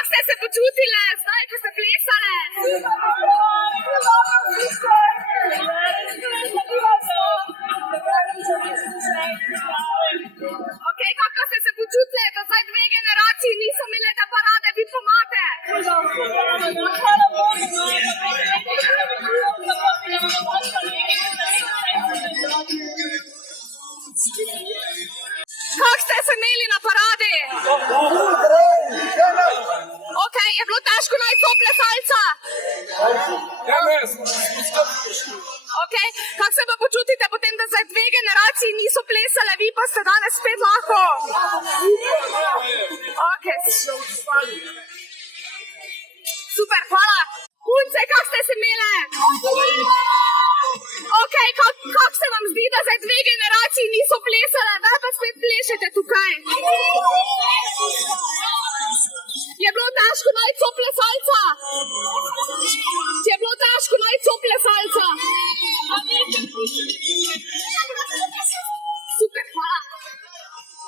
Kako ste se počutile zdaj, ko ste plesale? Ok, kako ste se počutile, da zdaj dve generaciji niso imele te parade, vi pa imate? Kako ste se imeli na paradi? Ok, je bilo težko najti plesalca? Ok, kako se pa počutite potem, da zdaj dve generaciji niso plesale, vi pa ste danes spet lahko? Ok, super, hvala. Punce, kako ste se imele? Ok, kako se vam zdi, da zdaj dve generaciji niso plesale, da pa spet plešete tukaj? Je bilo težko najti plesalca? Je bilo težko najti plesalca?